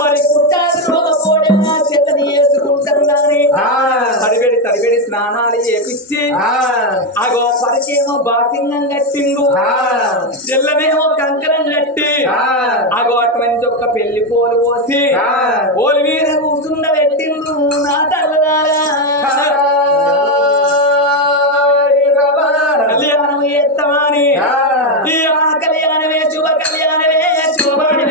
మరి కుట్టాది రోగ పోడినా చెల్లని వేసుకుంటున్నాని తడివేడి స్నానాలు చేపించి అగో పరికేమో బాసింగం కట్టిండు చెల్లనేమో కంకరం కట్టి అగో అటువంటి ఒక్క పెళ్లి పోలు పోసి పోలు మీద కూర్చున్న పెట్టిండు నా తల్లదారా కళ్యాణం చేస్తామని ఈ కళ్యాణమే శుభ కళ్యాణమే శుభమణి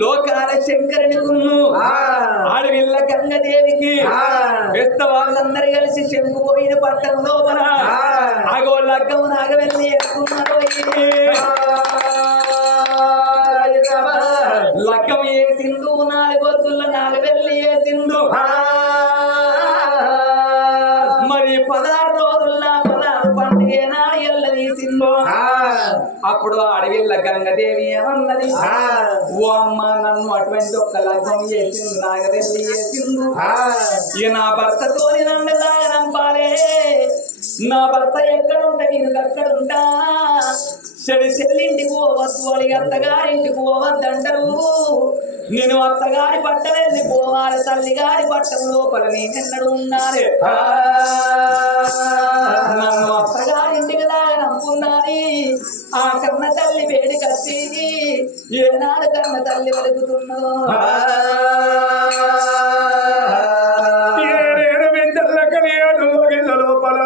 లోకాల శంకరుని గుమ్ము ఆడవిల్ల గంగదేవికి పెద్ద వాళ్ళందరూ కలిసి శంకుపోయిన పట్టణం లోపల ఆగో లగ్గం నాగవెల్లి ఎక్కున్నారు లగ్గం వేసిండు 4 వద్దుల నాగవెల్లి వేసిండు మరి 16 రోజుల 16 పండుగ నాడు ఎల్ల తీసిండు అప్పుడు అడవిల్ల గంగదేవి ఏమన్నది ఓ అమ్మ నన్ను అటువంటి ఒక్క లగ్నం చేసిండు నాగవెల్లి చేసిండు ఇక నా భర్తతో నన్ను నంపాలే నా భర్త ఎక్కడుంటా నేను అక్కడుంటా చెల్లింటికి పోవద్దు అని అత్తగారింటికి పోవద్దంటారు నేను అత్తగారి పట్టం వెళ్ళి పోవాలి తల్లిగారి పట్టం లోపల నేనెన్నడు ఉండాలి నన్ను అత్తగారింటికి దాకా నమ్ముకున్నాని ఆ కన్న తల్లి వేడి కత్తి ఏనాడు కన్న తల్లి వలుకుతున్నదో లోపల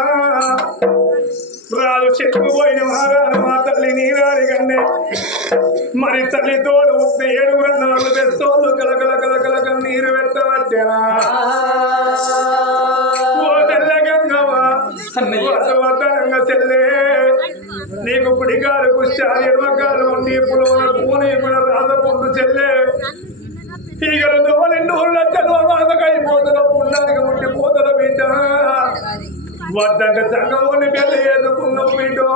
రాజు చెక్కుపోయిన మహారాజు మా తల్లి నీరారి కన్నే మరి తల్లి తోడు ఉంటే 7 గ్రంథాలు పెస్తోళ్ళు కలకల కలకల కన్నీరు పెట్టవట్టేనా ఓ తెల్ల గంగవా వద్దనంగ చెల్లే నీకు పుడిగారు కుష్టాలు ఎడవగాలు నీ పులోన పూని కూడా రాజపొందు చెల్లే ఈగలు దోవలెండు చదువు బాధకైపోతున్న పుండానికి ఉండి పోతున్న బిడ్డ వద్దంట సంగమని పెళ్లి ఎదుకున్నావు బిడ్డో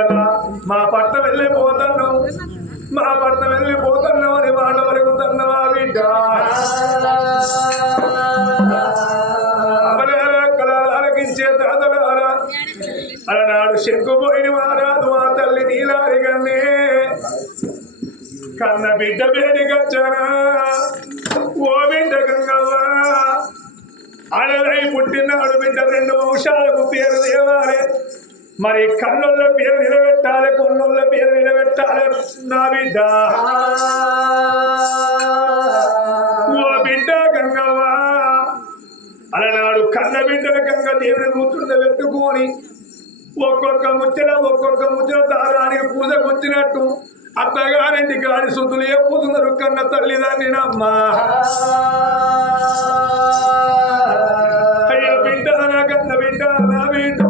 ఎలా మా పట్ట వెళ్ళిపోతున్నావు మా పట్ట వెళ్ళిపోతున్నావు అని మాట వరకుతున్నావా బిడ్డ ఆలకించే తాతలారా అలనాడు శంకుపోయిన వారాదు మా తల్లి నీలారి కన్నే కన్న బిడ్డ పేరుకొచ్చానా ఓ బిడ్డ గంగవ్వా ఆడలై పుట్టినాడు బిడ్డ 2 వంశాలకు పేరు తేవాలి మరి కన్నుల పేరు నిలబెట్టాలి కొన్నుల పేరు నిలబెట్టాలి నా బిడ్డ ఓ బిడ్డ గంగవ్వా అలనాడు కన్న బిడ్డల గంగ దేవుని కూర్చుండ పెట్టుకొని ఒక్కొక్క ముచ్చట దారానికి పూజకు వచ్చినట్టు అత్తగారింటి గాడి సుతులు ఏ పూతున్నారు కన్న తల్లిదాన్ని నమ్మ అయ్యో బిడ్డ నా కన్న బిడ్డ నా బిడ్డ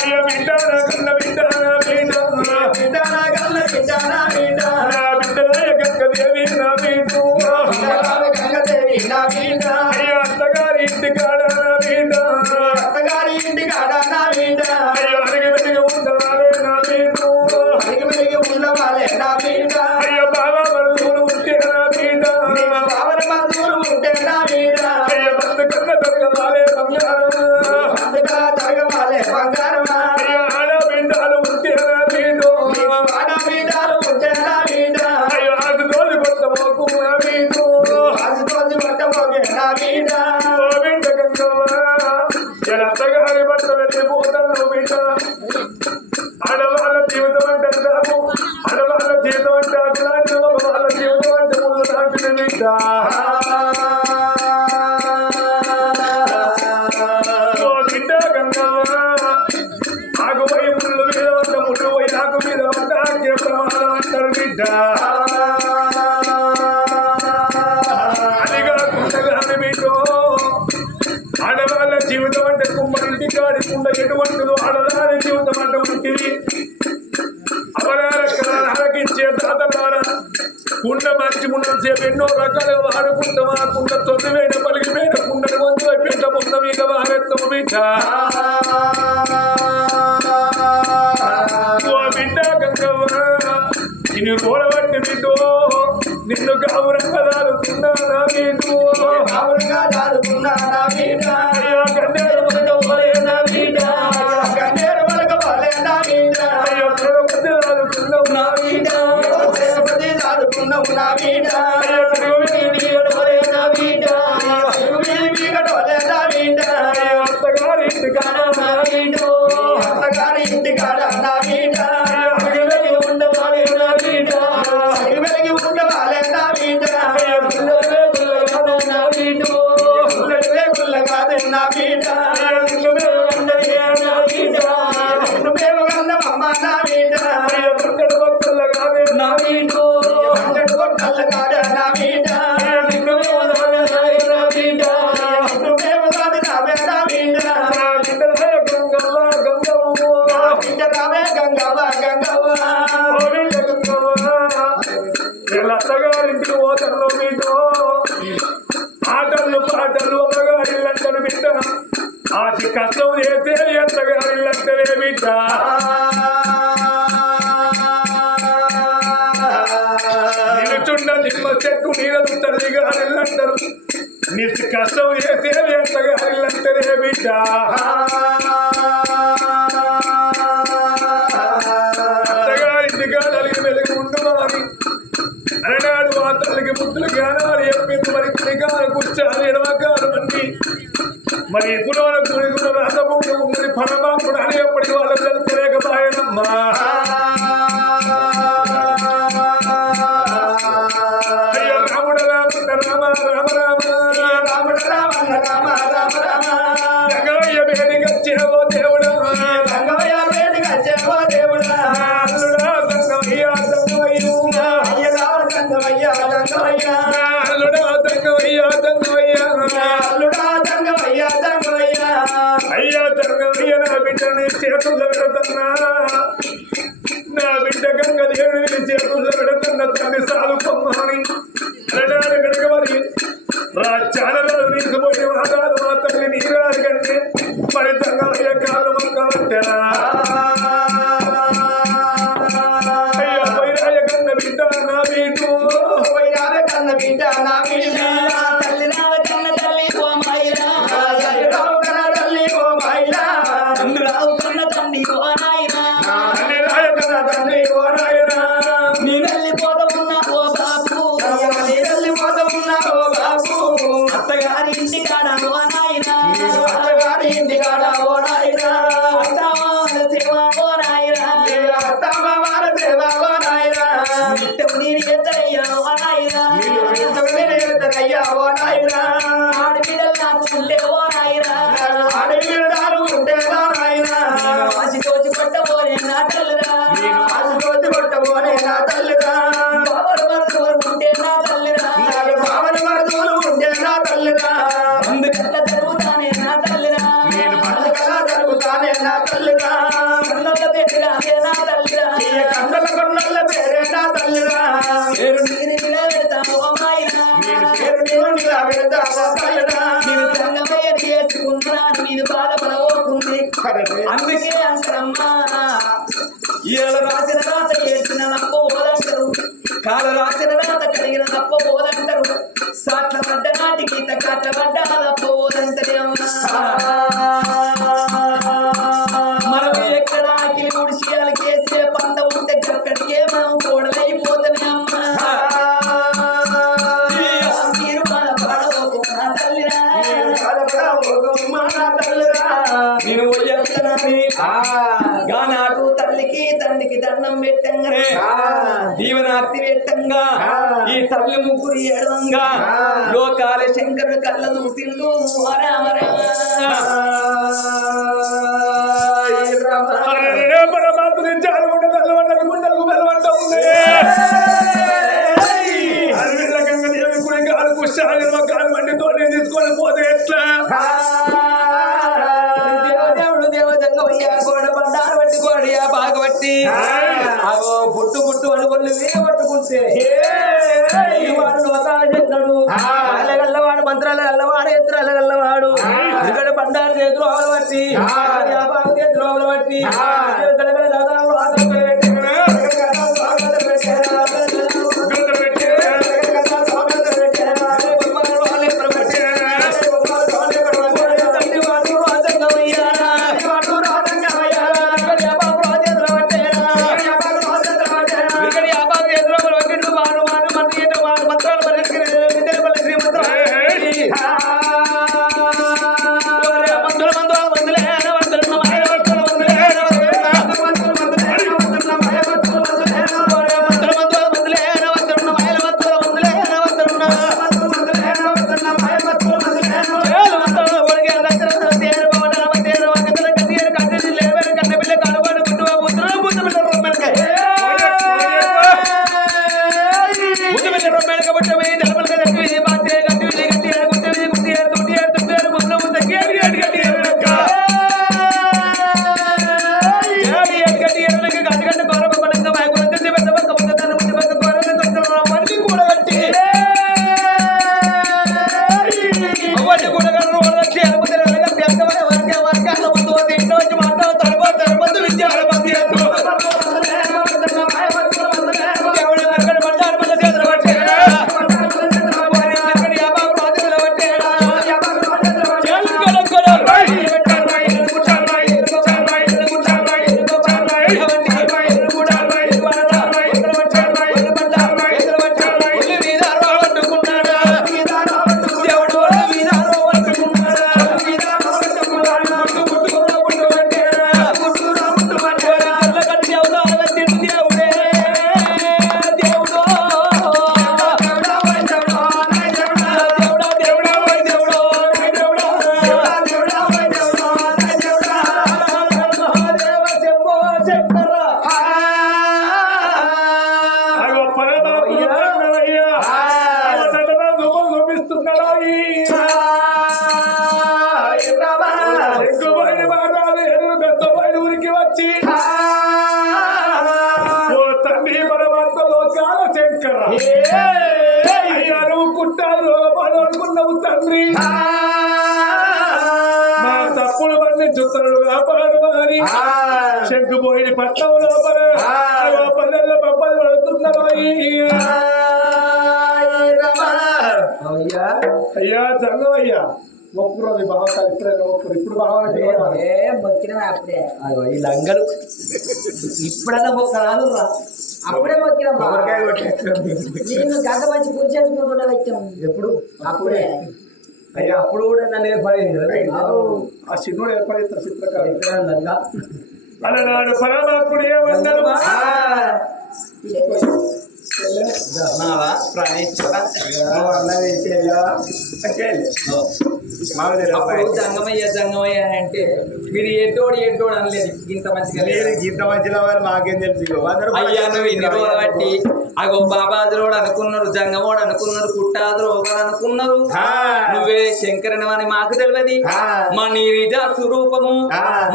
అయ్యో బిడ్డ నా కన్న బిడ్డ నా బిడ్డ నా బిడ్డ గంగదేవి నా బిడ్డ అయ్యో అత్తగారి ఇంటి కాడ నా బిడ్డ అయ్యో అడిగి వెతికి ఉండవాలే నా బిడ్డ అయ్యో బాబా మరుదూరు ఉంటే నా బిడ్డ అయ్యో భర్త కన్న తరగవాలే బంగారం అయ్యో ఆడబిడ్డలు ఉంటే నా బిడ్డ అయ్యో ఆది తోలి కొట్టబోకు నా బిడ్డ బిడ్డ ఓ బిడ్డ గంగవ్వ ఆగుపోయి ముళ్ళు మీద వద్ద ముళ్ళు పోయి ఆకు మీద వద్ద ఆకే ప్రమాదం అంటారు బిడ్డ అది కాకుండా బిడ్డ ఆడవాళ్ళ జీవితం అంటే కుమ్మరింటి కాడి కుండ ఎటువంటిదో ఆడదాని జీవితం అంటే ఉంటుంది ఆలకించే తాత ద్వారా కుండ మంచి ఉన్నసేపు ఎన్నో రకాలుగా వాడుకుంటాం ఆ కుండ తొమ్మివేట పలికివేట కుండను వంద పెట్ట ముంద మీద వారెత్తం బిడ్డ బిడ్డ గంగవ్వ నిన్ను రోడబట్టి బిడ్డో నిన్ను గౌరంగా దారుకున్నానా బిడ్డో గౌరంగా దారుకున్నానా బిడ్డ అయ్యో కన్నేరు వలగవలేనా బిడ్డ కన్నేరు వలగవలేనా బిడ్డ అయ్యో కరువది దారుకున్నావు నా బిడ్డ కరువది దారుకున్నావు నా బిడ్డ అయ్యో కరువది నీగడవలేనా బిడ్డ కరువది నీగడవలేనా బిడ్డ అయ్యో అత్తగారి ఇంటి కాడ నా బిడ్డ అత్తగారి ఇంటి కాడ నా బిడ్డ అయ్యో ఉండవాలి నా బిడ్డ వెలిగి ఉండవాలి నా బిడ్డ నా బిడ్డ గుల్లగాదే నా బిడ్డ నా బిడ్డ నువ్వేమో అన్నమమ్మ నా బిడ్డ గుండెడు భక్తులగాదే నా బిడ్డ గుండెడు భక్తులగాదే నా బిడ్డ నువ్వేమో నా బిడ్డ నువ్వేమో కాదు నావే నా బిడ్డ బిడ్డ గంగవ్వ గంగవ్వ బిడ్డ రావే గంగవ్వ గంగవ్వ బిడ్డ గంగవ్వ అత్తగారింటికి పోతాను మీతో ఆటలు పాటలు అమ్మగారిల్లంటారు బిడ్డ ఆటి కష్టం చేస్తే అత్తగారిల్లంటారే బిడ్డ నిలుచుండ నిమ్మ చెట్టు నీళ్ళు తల్లిగారిల్లంటారు నీకు కష్టం చేస్తే అత్తగారిల్లంటారే బిడ్డ అత్తగారింటిగా నలిగి వెలిగి ఉంటున్నాను అలనాడు ఆ తల్లికి ముద్దులు జ్ఞానాలు చెప్పింది మరి కుడికాలు కూర్చాలి ఎడమకాలు మంది మరి ఇప్పుడు గుడిగుడు రాజముడు మరి పరమాత్ముడు అని ఎప్పటికి వాళ్ళ తెలుసుకోలేకపోయానమ్మా అయ్యో రాముడు రాముడు రామ రామ రామ రాముడు రామ రామ రామ రామ రంగయ్య వేడికి వచ్చేవో దేవుడా రంగయ్య వేడికి వచ్చేవో దేవుడా అల్లుడా రంగయ్య రంగయ్య అల్లుడా తంగవయ్య తంగవయ్య అల్లుడా తంగవయ్య తంగవయ్య అయ్యా తంగవయ్య నా బిడ్డని చేతుల్లో పెడుతున్నా నా బిడ్డ గంగదేవిని చేతుల్లో పెడుతున్న తల్లి సాగుకోమని అలనాడు గనక మరి రాజ్యాలలో తీసుకుపోయి వాదాలు మా తల్లి నీరాడు కంటే మరి తంగవయ్య కాలు మొక్క అయ్యా వైరాయ కన్న బిడ్డ నా బిడ్డ వైరాయ కన్న బిడ్డ నా బిడ్డ తల్లి రావ కన్న తల్లి ఓ మైరా తల్లి రావ కన్న తల్లి ఓ మైరా తల్లి రావ కన్న తల్లి ఓ నాయనా తల్లి రాయ కన్న తల్లి ఓ నాయనా నీ నల్లి పోత ఉన్న ఓ బాబు నీ నల్లి పోత ఉన్న ఓ బాబు అత్తగారి ఇంటి కాడ ఓ నాయనా అత్తగారి ఇంటి కాడ ఓ నాయనా అత్తమాల సేవ ఓ నాయనా అత్తమాల సేవ ఓ నాయనా నీరు ఎత్తరయ్యా ఓ నాయనా నీరు ఎత్తరయ్యా ఓ నాయనా ఆడపిల్లలు నాకు ఉండే ఓ నాయనా ఆడపిల్లలు నాకు ఉండే ఓ నాయనా ఆసి తోచి కొట్టబోనే నా తల్లిరా ఆసి తోచి కొట్టబోనే నా తల్లిరా బావల మరదూలు ఉంటే నా తల్లిరా బావల మరదూలు ఉంటే నా తల్లిరా అందుకల్లా జరుగుతానే నా తల్లిరా నేను అందుకల్లా జరుగుతానే నా తల్లిరా కన్నల పేరుగానే నా తల్లిరా కన్నల కొన్నల పేరే నా తల్లిరా పేరు నీరు నిలబెడతాము అమ్మాయినా పేరు నీరు నిలబెడతాము తల్లిరా నేను సంగమయ్య చేసుకున్నాను నేను బాధపడబోతుంది అందుకే అంటారమ్మా ఈల రాసిన రాత చేసిన నప్ప పోదంటారు కాల రాసిన రాత కలిగిన నప్ప పోదంటారు సాట్ల పడ్డ నాటికి కాట్ల పడ్డ నప్ప పోదంటారే మనం ఎక్కడ ఆకిలి గుడిసియాలు చేసే పంట ఉంటే అక్కడికే మనం కోడలైపోతామే అమ్మా మీరు బాధపడవకు నా తల్లిరా నేను పోయేస్తానని గానాటు తల్లి తల్లికి తండ్రికి దండం పెట్టంగానే దీవనార్తి పెట్టంగా ఈ తల్లి ముగ్గురు ఏడవంగా లోకాల శంకరుడు కళ్ళ చూసిండు రామ పరమాత్మ జారుకుంటే తల్లి గుండెలకు బెల్లవంట ఉంది తీసుకొని పోతే ఎట్లా దేవదేవుడు దేవదంగమయ్యా గోడ బండారు పట్టుకోడి బాగా పట్టి అగో పుట్టు పుట్టు అనుకోళ్ళు పట్టుకుంటే వాడు లోకాల చెప్తాడు అల్లగల్లవాడు మంత్రాల గల్లవాడు ఎత్తురాల గల్లవాడు ఇక్కడ బండారు చేతులు అవలు పట్టి బాగా చేతులు అవలు పట్టి తండ్రి మా తప్పులు మన్నించుతాడు కాపాడు మరి శంకుపోయిన పట్టం లోపల పల్లెల్లో బొబ్బలు పడుతున్నారు అయ్యా జంగమయ్యా మొక్కురు బాగా కలిపి మొక్కురు ఇప్పుడు బాగా ఈ లంగలు ఇప్పుడన్నా మొక్కరాలు అప్పుడే మొక్కినా నేను గంట మంచి పూజ చేసుకోకుండా వచ్చాం ఎప్పుడు అప్పుడే అయ్యా అప్పుడు కూడా నన్ను ఏర్పడేది ఆ చిన్నోడు ఏర్పడేస్తారు చిత్రకారుడు అలనాడు పరమాత్ముడు ఏమన్నారు జంగమయ్య జంగమయ్య అంటే మీరు ఎడ్డోడు ఎడ్డోడు అనలేదు ఇంత మంచిగా ఇంత మంచిగా మాకేం తెలుసు అయ్యా నువ్వు ఇన్ని రోజులు బట్టి అగో బాబాదురోడు అనుకున్నారు జంగమోడు అనుకున్నారు కుట్టాదురోడు అనుకున్నారు నువ్వే శంకరని అని మాకు తెలియదు మా నీ నిజ స్వరూపము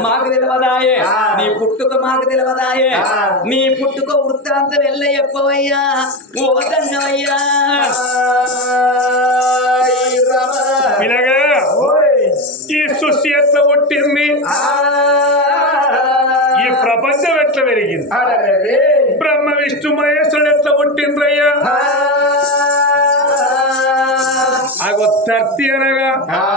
మాకు తెలియదాయే నీ పుట్టుక మాకు తెలియదాయే నీ పుట్టుక వృత్తాంతం వెళ్ళ చెప్పవయ్యా ఓ జంగమయ్యా ఈ సృష్టి ఎట్లా పుట్టింది ఈ ప్రపంచం ఎట్లా పెరిగింది బ్రహ్మ విష్ణు మహేశ్వరుడు ఎట్లా పుట్టిండ్రయ్యా అగో తర్తి అనగా